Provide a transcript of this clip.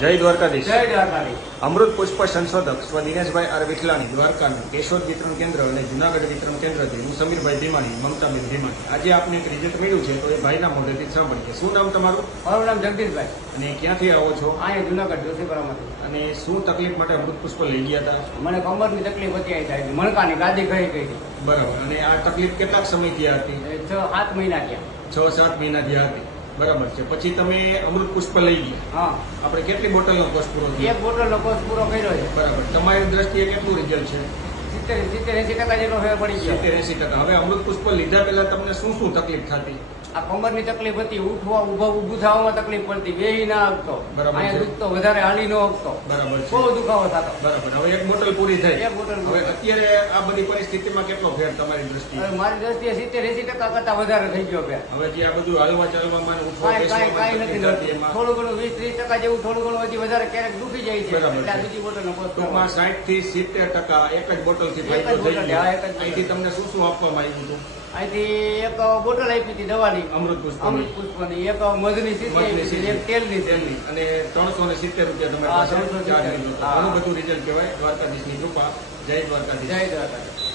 જય દ્વારકાધીશ. જય દ્વારકાધીશ. અમૃત પુષ્પ સંશોધક સ્વ દિનેશભાઈ આર વિઠલાણી દ્વારકાનું કેશોદ વિતરણ કેન્દ્ર અને જુનાગઢ વિતરણ કેન્દ્રથી હું સમીરભાઈ ભીમાણી, મમતાબેન ભીમાણી. આજે આપને એક રિઝલ્ટ મળ્યું છે તો એ ભાઈના મોઢેથી સાંભળીએ. શું નામ તમારું? મારું નામ જગદીશભાઈ. અને ક્યાંથી આવો છો? અહીંયા જુનાગઢ જોશીપુરામાંથી. અને શું તકલીફ માટે અમૃત પુષ્પ લઈ ગયા હતા? મને કમરની તકલીફ હતી, અહીં થાય મણકાની ગાદી ગઈ ગઈ હતી. બરાબર. અને આ તકલીફ કેટલાક સમયથી હતી? 6-7 મહિના થયા. 6-7 મહિનાથી હતી. બરાબર છે. પછી તમે અમૃત પુષ્પ લઈ ગયા. હા, આપણે કેટલી બોટલનો કોર્સ પૂરો થયો? 1 બોટલનો કોર્સ પૂરો કર્યો છે. બરાબર. તમારી દ્રષ્ટિએ કેટલું રિઝલ્ટ છે? 70-80% જેટલો ફેર પડી ગયો. 70-80%. હવે અમૃત પુષ્પ લીધા પહેલા તમને શું શું તકલીફ થતી? આ કમરની તકલીફ હતી, ઊભું થવામાં તકલીફ પડતી, બેહી ના આપતો, બરાબર અહીંયા છે. દુખતો, વધારે હાલી ન આપતો, બરાબર છે. બહુ દુખાવો થતો. બરાબર. હવે એક બોટલ પૂરી થઈ. 1 બોટલ હવે અત્યારે આ બધી પરિસ્થિતિમાં કેટલો ફેર તમારી દ્રષ્ટિએ? હવે મારી દ્રષ્ટિએ 70-80% કરતા વધારે થઈ ગયો ફેર. હવે જે આ બધું હાલવા ચાલવામાં ને ઉઠવા કાંઈ બેસવામાં નથી તકલીફ થતી. એમાં થોડું ઘણું 20-30% જેવું થોડું ઘણું હજી વધારે ક્યારેક દુખી જાય છે. બરાબર એટલે આ છે. બીજી બોટલનો કોર્સ ટૂંકમાં 60-70% એક જ બોટલથી એક જ ફાયદો થઈ બોટલ, ગયો. હા, એક જ બોટલ. અહીંથી તમને શું શું આપવામાં આવ્યું હતું? અહીંથી એક બોટલ આપી હતી દવાની, અમૃત પુષ્પની. અમૃત પુષ્પની, એક મધની શીશી આપી હતી, એક તેલની શીશી. અને 370 રૂપિયા તમારી હા, પાસે 370. ચાર્જ લીધો હતો. હા. ઘણું બધું રિઝલ્ટ કહેવાય. દ્વારકાધીશની કૃપા. જય દ્વારકાધીશ. જય દ્વારકાધીશ.